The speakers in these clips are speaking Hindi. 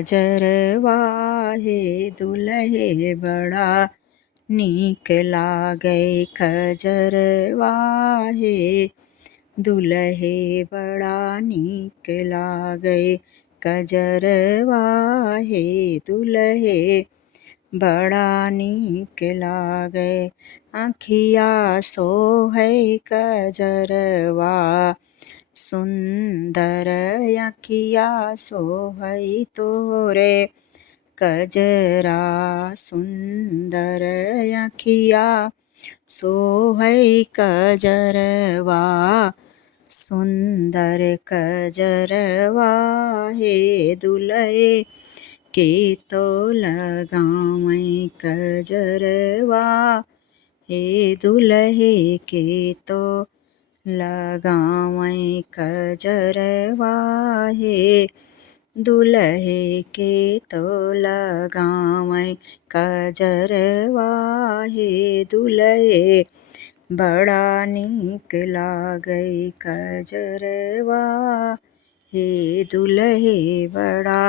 कजरवा हे दुल्हे बड़ा नीक लागे कजरवा हे दुल्हे बड़ा नीक लागे कजरवा हे दुल्हे बड़ा नीक लागे आँखिया सोहै कजरवा सुंदर आँखिया सोहै तोरे कजरा सुंदर आँखिया सोहै कजरवा सुंदर कजरवा हे दुल्हे के तो लगावै कजरवा हे दुल्हे के तो लगावै कजरवा हे दुल्हे के तो लगावै कजरवा हे दुल्हे बड़ा नीक लागै कजरवा हे दुल्हे बड़ा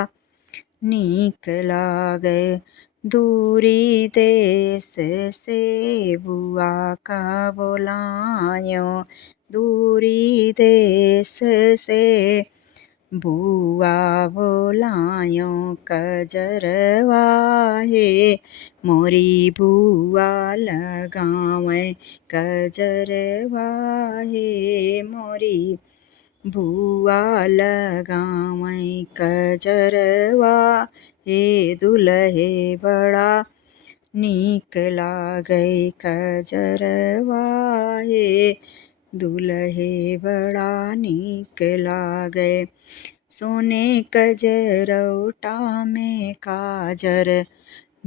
नीक लागे दूरी देश से बुआ का बोलायो दूरी देश से बुआ बोलायो कजरवा हे मोरी बुआ लगावै कजरवा हे मोरी बुआ लगावै कजरवा हे दुल्हे बड़ा नीक लागै कजरवा हे दुल्हे बड़ा नीक लागे सोने कजरौटा में काजर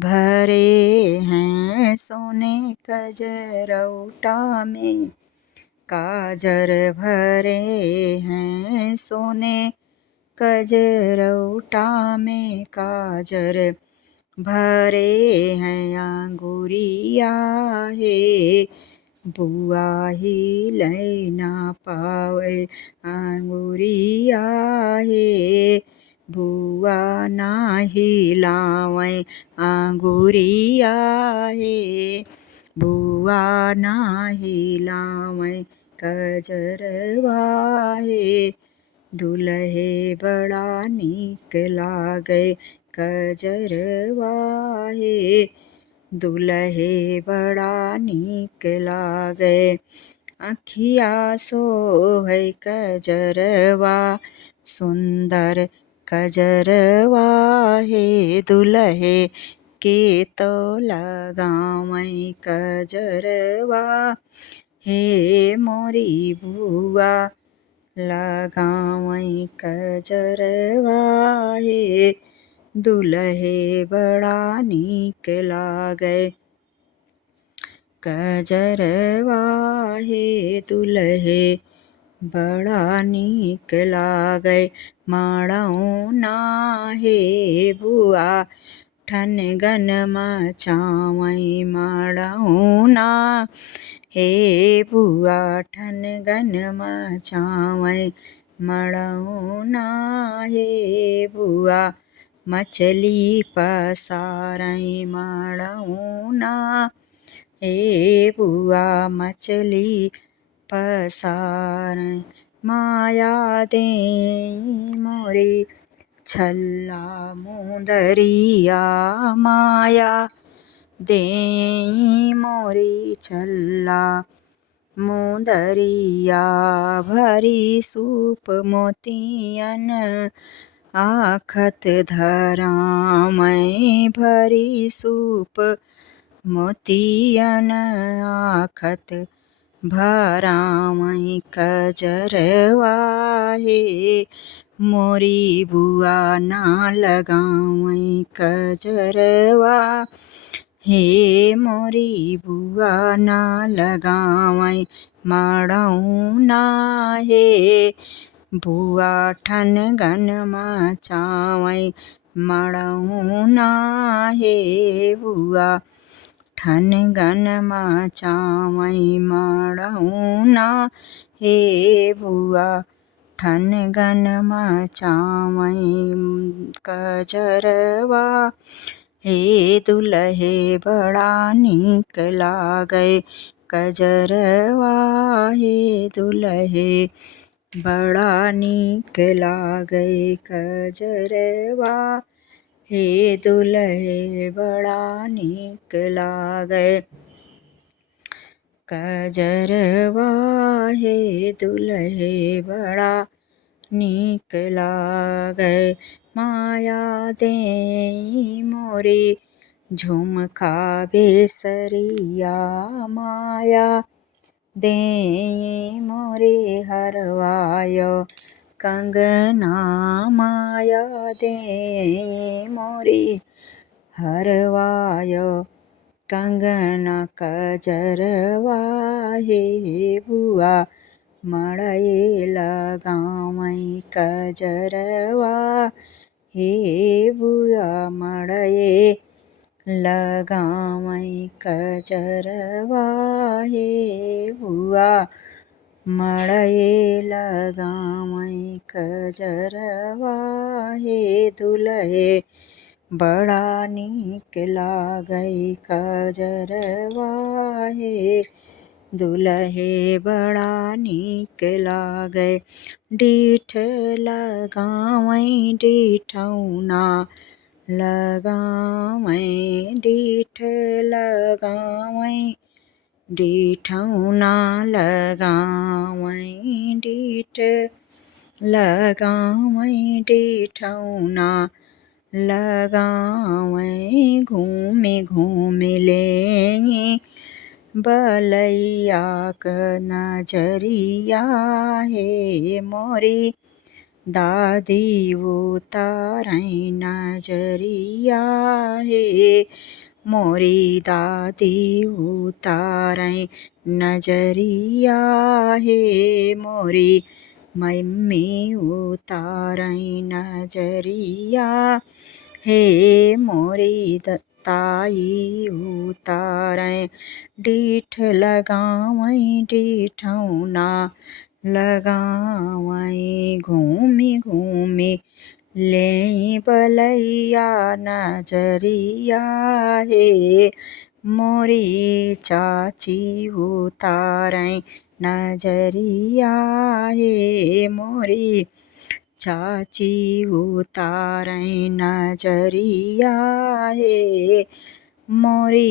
भरे हैं सोने कजरौटा में काजर भरे हैं सोने कजरौटा में काजर भरे हैं अंगूरिया हे बुआ ही लैना पावे अंगूरिया हे बुआ ना हिलावै अंगूरिया हे बुआ ना हिलावै कजरवा हे दुल्हे बड़ा नीक लागे कजरवा हे दुल्हे बड़ा नीक लागे आँखिया सोहै कजरवा सुंदर कजरवा हे दुल्हे के तो लगावै कजरवा हे मोरी बुआ लगावै कजरवा हे दुल्हे बड़ा नीक लागे कजरवा हे दुल्हे बड़ा नीक लागे माड़ौना हे बुआ ठनगन मचावै माड़ौना हे बुआ ठनगन मचावै माड़ौना हे बुआ मछली पसारै माड़ौना हे बुआ मछली पसारै माया देई मोरे छल्ला मुदरिया माया देई मोरी छल्ला मुदरिया भरी सूप मोतियन आखत धरामै भरी सूप मोतियन आखत भरामै कजरवा हे मोरी बुआ ना लगावै कजरवा हे मोरी बुआ ना लगावै माड़ौना हे बुआ ठनगन मचावै माड़ौना हे बुआ ठनगन मचावै माड़ौना हे बुआ ठनगन मचावै कजरवा हे दुलहे बड़ा नीक लागै कजरवा हे दुलहे बड़ा नीक लागै कजरवा हे दुलहे बड़ा नीक लागै कजरवा हे दुलहे बड़ा नीक लागै माया देई मोरे झुमका बेसरिया माया देई मोरे हरवाय कंगना माया देई मोरे हरवाय कंगना कजरवा हे बुआ मड़ये लगावै कजरवा हे बुआ मड़ये लगावै कजरवा हे बुआ मड़ये लगावै कजरवा हे दुलहे बड़ा नीक लागै कजरवा हे दुलहे बड़ा नीक लागै डीठ लगावै डीठौना लगावै डीठ लगावै डीठौना लगावै डीठ लगावै डीठौना लगावै घूमि घूमि लेंगे बलैया क नजरिया हे मोरी दादी उतारै नजरिया हे मोरी दादी उतारै नजरिया हे मोरी मम्मी उतारै नजरिया हे मोरी ताई उतारै डीठ लगावै डीठौना लगावै घूमि घूमि लेई बलैया नजरिया हे मोरी चाची उतारै नजरिया हे मोरी चाची उतारै नजरिया हे मोरी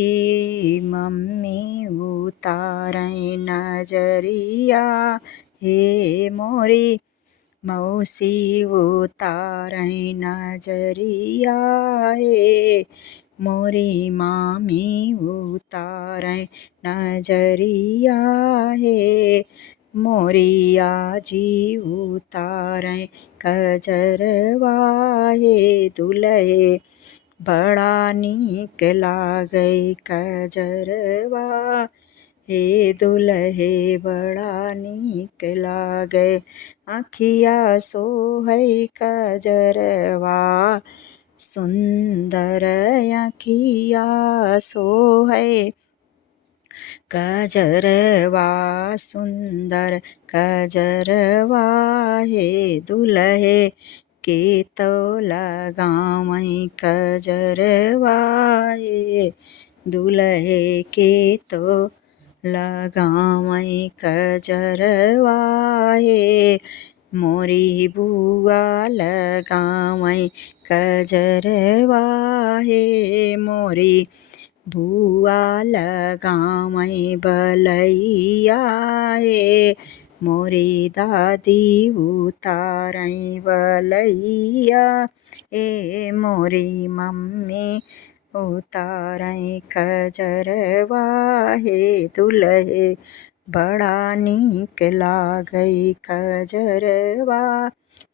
मम्मी उतारै नजरिया हे मोरी मौसी उतारै नजरिया हे मोरी मामी उतारै नजरिया हे मोरी आजी उतारै कजरवा हे दुलहे बड़ा नीक लागै कजरवा हे दुलहे बड़ा नीक लागै आँखिया सोहै कजरवा सुंदर आँखिया सोहै कजरवा सुंदर कजरवा हे दुलहे के तो लगावै कजरवा हे दुलहे के तो लगावै कजरवा हे मोरी बुआ लगावै कजरवा हे मोरी बुआ लगावै बलैया हे मोरी दादी उतारै बलैया हे मोरी मम्मी उतारै कजरवा हे दुलहे बड़ा नीक लागै कजरवा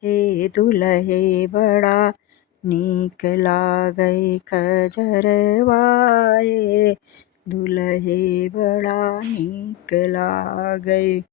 हे दुलहे बड़ा नीक लागै कजरवा हे दुलहे बड़ा नीक लागै।